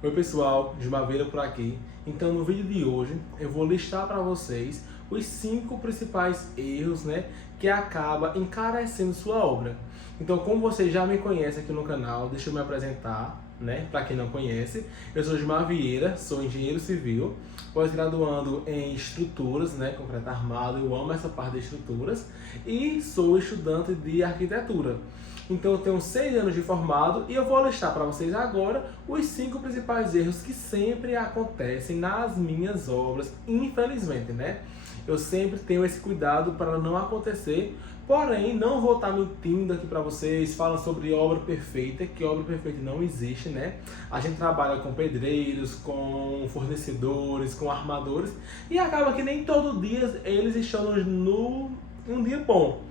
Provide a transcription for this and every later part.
Oi pessoal, Jumaveira por aqui. Então no vídeo de hoje eu vou listar para vocês os 5 principais erros, que acaba encarecendo sua obra. Então, como vocês já me conhecem aqui no canal, deixa eu me apresentar, para quem não conhece. Eu sou Gilmar Vieira, sou engenheiro civil, pós-graduando em estruturas, concreto armado. Eu amo essa parte de estruturas e sou estudante de arquitetura. Então eu tenho 6 anos de formado e eu vou listar para vocês agora os 5 principais erros que sempre acontecem nas minhas obras, infelizmente, Eu sempre tenho esse cuidado para não acontecer, porém não vou estar mentindo aqui para vocês, falando sobre obra perfeita, que obra perfeita não existe, A gente trabalha com pedreiros, com fornecedores, com armadores e acaba que nem todo dia eles estão no um dia bom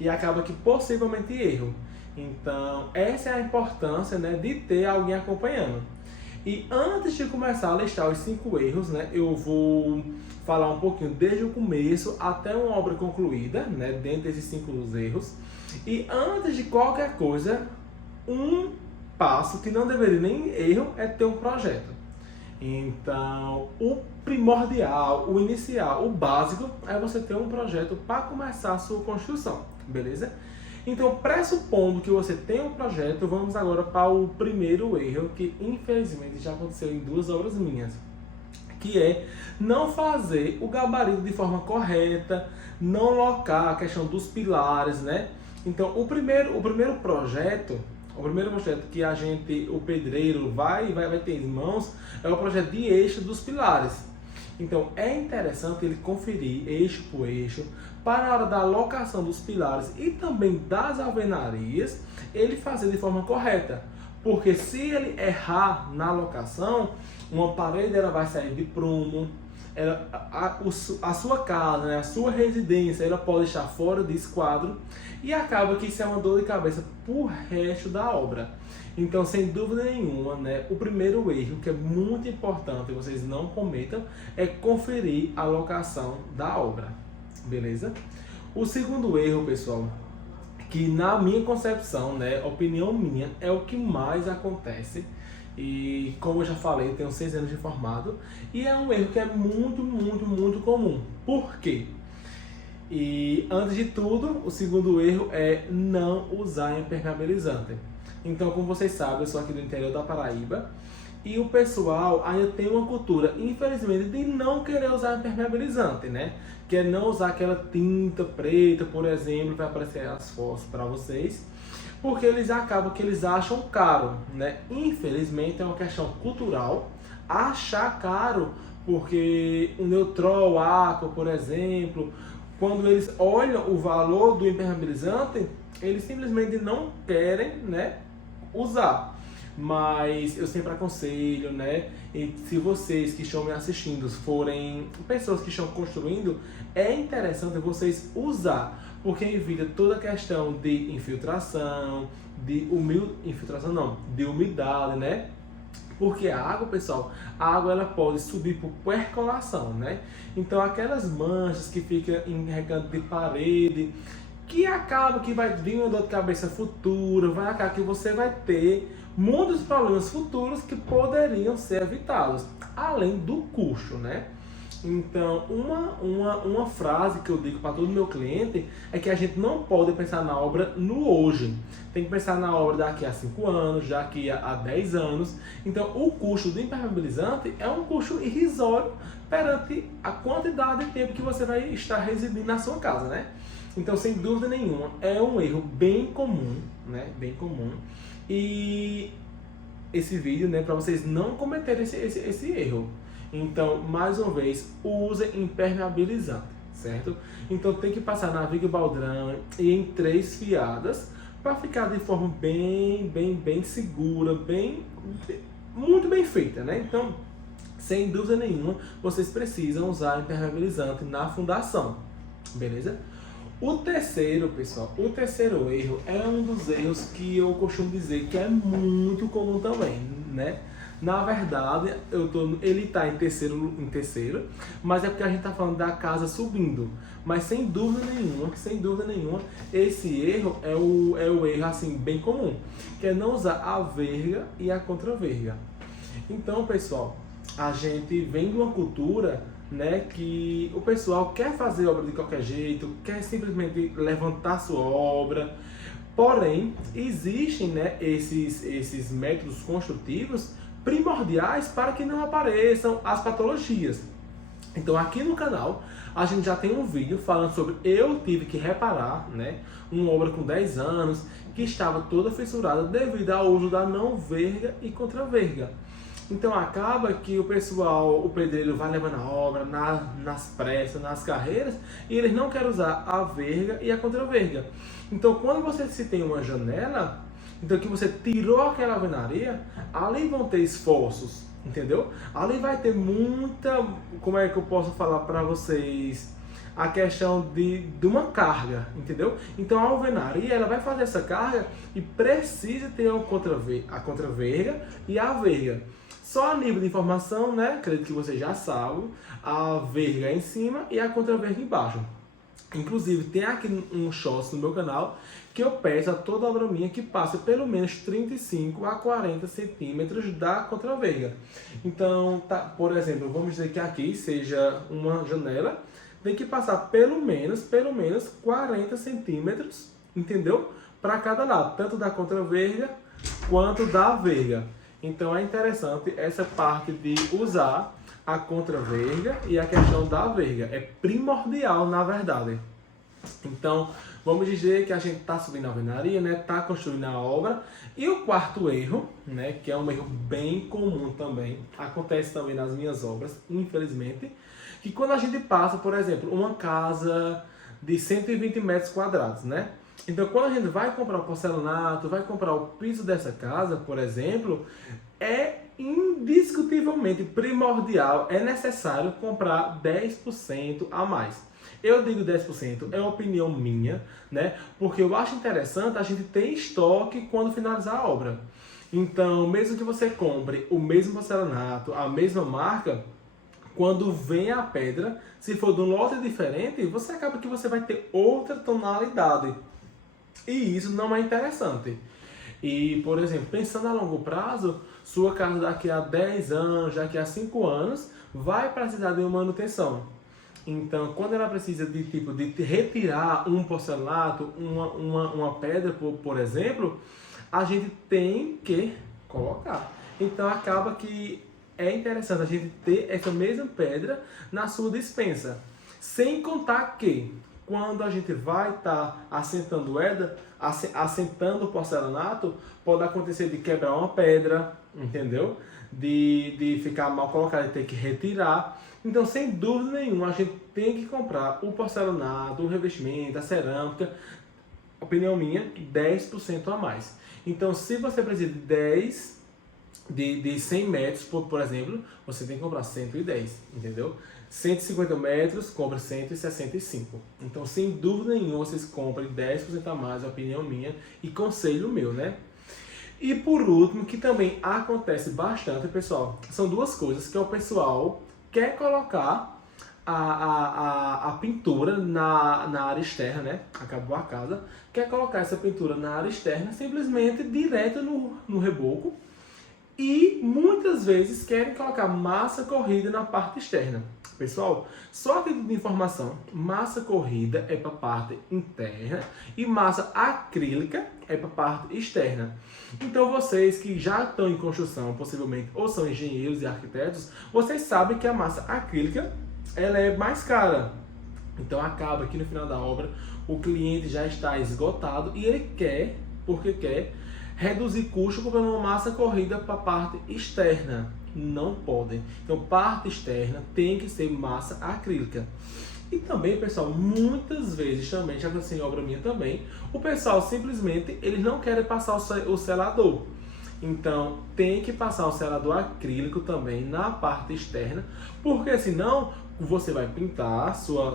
e acaba que possivelmente erro. Então, essa é a importância, de ter alguém acompanhando. E antes de começar a listar os 5 erros, eu vou falar um pouquinho desde o começo até uma obra concluída, dentro desses 5 erros. E antes de qualquer coisa, um passo que não deveria nem erro é ter um projeto. Então, o primordial, o inicial, o básico é você ter um projeto para começar a sua construção, beleza? Então, pressupondo que você tem um projeto, vamos agora para o primeiro erro, que infelizmente já aconteceu em 2 obras minhas, que é não fazer o gabarito de forma correta, não locar a questão dos pilares, Então, o primeiro projeto que o pedreiro vai ter em mãos é o projeto de eixo dos pilares. Então, é interessante ele conferir eixo por eixo, para a hora da locação dos pilares e também das alvenarias, ele fazer de forma correta. Porque se ele errar na locação, uma parede ela vai sair de prumo, a sua casa, a sua residência, ela pode estar fora de esquadro e acaba que isso é uma dor de cabeça pro resto da obra. Então, sem dúvida nenhuma, o primeiro erro, que é muito importante vocês não cometam, é conferir a locação da obra, beleza? O segundo erro, pessoal, que na minha concepção, opinião minha, é o que mais acontece. E como eu já falei, eu tenho 6 anos de formado e é um erro que é muito, muito, muito comum. Por quê? E antes de tudo, o segundo erro é não usar impermeabilizante. Então, como vocês sabem, eu sou aqui do interior da Paraíba e o pessoal ainda tem uma cultura, infelizmente, de não querer usar impermeabilizante, Que é não usar aquela tinta preta, por exemplo, para aparecer as fotos para vocês, porque eles acham caro, Infelizmente, é uma questão cultural achar caro, porque o Neutrol Aqua, por exemplo, quando eles olham o valor do impermeabilizante, eles simplesmente não querem, usar. Mas eu sempre aconselho, E se vocês que estão me assistindo forem pessoas que estão construindo, é interessante vocês usar, porque evita toda a questão de infiltração, de umidade, Porque a água, pessoal, ela pode subir por percolação, Então aquelas manchas que ficam em recanto de parede, que acaba que vai vir uma dor de cabeça futura, vai acabar que você vai ter muitos problemas futuros que poderiam ser evitados, além do custo, Então, uma frase que eu digo para todo meu cliente é que a gente não pode pensar na obra no hoje. Tem que pensar na obra daqui a 5 anos, daqui a 10 anos. Então, o custo do impermeabilizante é um custo irrisório perante a quantidade de tempo que você vai estar residindo na sua casa, Então, sem dúvida nenhuma, é um erro bem comum, Bem comum. E esse vídeo, para vocês não cometerem esse erro. Então, mais uma vez, use impermeabilizante, certo? Então, tem que passar na viga baldrão e em 3 fiadas para ficar de forma bem segura, muito bem feita, Então, sem dúvida nenhuma, vocês precisam usar impermeabilizante na fundação, beleza? O terceiro, pessoal, o terceiro erro é um dos erros que eu costumo dizer que é muito comum também, Na verdade, ele está em terceiro, mas é porque a gente está falando da casa subindo. Mas sem dúvida nenhuma, esse erro é o erro assim bem comum, que é não usar a verga e a contraverga. Então, pessoal, a gente vem de uma cultura, né, que o pessoal quer fazer obra de qualquer jeito, quer simplesmente levantar sua obra. Porém, existem, né, esses métodos construtivos primordiais para que não apareçam as patologias. Então aqui no canal a gente já tem um vídeo falando sobre eu tive que reparar, né, uma obra com 10 anos que estava toda fissurada devido ao uso da não verga e contraverga. Então acaba que o pessoal, o pedreiro vai levando a obra nas pressas, nas carreiras, e eles não querem usar a verga e a contraverga. Então quando você se tem uma janela, então que você tirou aquela alvenaria, ali vão ter esforços, entendeu? Ali vai ter muita, como é que eu posso falar para vocês, a questão de uma carga, entendeu? Então a alvenaria, ela vai fazer essa carga e precisa ter a contraverga e a verga. Só a nível de informação, né? Acredito que você já sabe, a verga em cima e a contraverga embaixo. Inclusive, tem aqui um short no meu canal que eu peço a toda obra minha que passe pelo menos 35 a 40 centímetros da contraverga. Então, por exemplo, vamos dizer que aqui seja uma janela, tem que passar pelo menos 40 centímetros, entendeu? Para cada lado, tanto da contraverga quanto da verga. Então é interessante essa parte de usar a contraverga e a questão da verga. É primordial, na verdade. Então, vamos dizer que a gente está subindo a alvenaria, né? Está construindo a obra. E o quarto erro, né? Que é um erro bem comum também, acontece também nas minhas obras, infelizmente, que quando a gente passa, por exemplo, uma casa de 120 metros quadrados, né? Então, quando a gente vai comprar o porcelanato, vai comprar o piso dessa casa, por exemplo, é indiscutivelmente primordial, é necessário comprar 10% a mais. Eu digo 10%, é uma opinião minha, né? Porque eu acho interessante a gente ter estoque quando finalizar a obra. Então, mesmo que você compre o mesmo porcelanato, a mesma marca, quando vem a pedra, se for de um lote diferente, você acaba que você vai ter outra tonalidade. E isso não é interessante. E, por exemplo, pensando a longo prazo, sua casa daqui a 10 anos, daqui a 5 anos, vai precisar de uma manutenção. Então, quando ela precisa de retirar um porcelanato, uma pedra, por exemplo, a gente tem que colocar. Então, acaba que é interessante a gente ter essa mesma pedra na sua despensa. Sem contar que, quando a gente vai estar assentando o porcelanato, pode acontecer de quebrar uma pedra, entendeu? De ficar mal colocado e ter que retirar. Então, sem dúvida nenhuma, a gente tem que comprar o porcelanato, o revestimento, a cerâmica, opinião minha, 10% a mais. Então, se você precisa de 100 metros, por exemplo, você tem que comprar 110, entendeu? 150 metros, compra 165. Então, sem dúvida nenhuma, vocês comprem 10% a mais, é a opinião minha e conselho meu, né? E por último, que também acontece bastante, pessoal, são duas coisas, que é o pessoal quer colocar a pintura na área externa, né? Acabou a casa, quer colocar essa pintura na área externa, simplesmente direto no reboco, e muitas vezes querem colocar massa corrida na parte externa. Pessoal, só a título de informação, massa corrida é para a parte interna e massa acrílica é para a parte externa. Então vocês que já estão em construção, possivelmente, ou são engenheiros e arquitetos, vocês sabem que a massa acrílica ela é mais cara. Então acaba que no final da obra o cliente já está esgotado e ele quer, porque quer, reduzir custo comprando uma massa corrida para a parte externa. Não podem. Então, parte externa tem que ser massa acrílica. E também, pessoal, muitas vezes também, já aconteceu em obra minha também, o pessoal simplesmente, eles não querem passar o selador. Então, tem que passar o selador acrílico também na parte externa, porque senão você vai pintar sua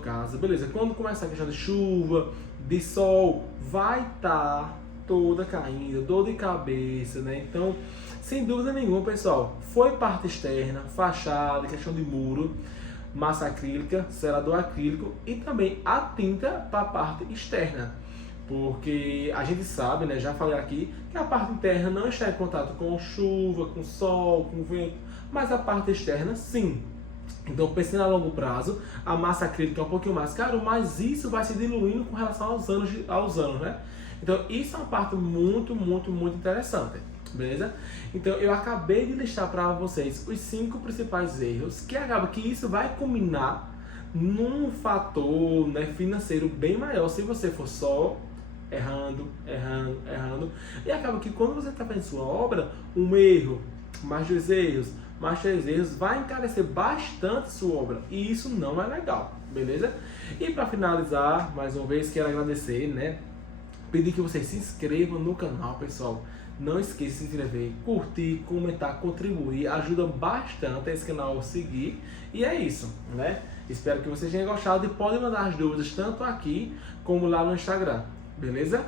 casa, beleza. Quando começar a questão de chuva, de sol, vai estar toda caindo, dor de cabeça, né? Então, sem dúvida nenhuma, pessoal, foi parte externa, fachada, questão de muro, massa acrílica, selador acrílico e também a tinta para a parte externa. Porque a gente sabe, né, já falei aqui, que a parte interna não está em contato com chuva, com sol, com vento, mas a parte externa sim. Então, pensando a longo prazo, a massa acrílica é um pouquinho mais caro, mas isso vai se diluindo com relação aos anos, né? Então, isso é uma parte muito, muito, muito interessante, beleza? Então, eu acabei de listar para vocês os 5 principais erros, que acaba que isso vai culminar num fator, né, financeiro bem maior se você for só errando, e acaba que quando você está fazendo sua obra, um erro, mais 2 erros, mais 3 erros, vai encarecer bastante sua obra, e isso não é legal, beleza? E para finalizar, mais uma vez, quero agradecer, né, pedir que vocês se inscrevam no canal, pessoal. Não esqueça de se inscrever, curtir, comentar, contribuir, ajuda bastante esse canal a seguir. E é isso, né? Espero que vocês tenham gostado e podem mandar as dúvidas tanto aqui como lá no Instagram, beleza?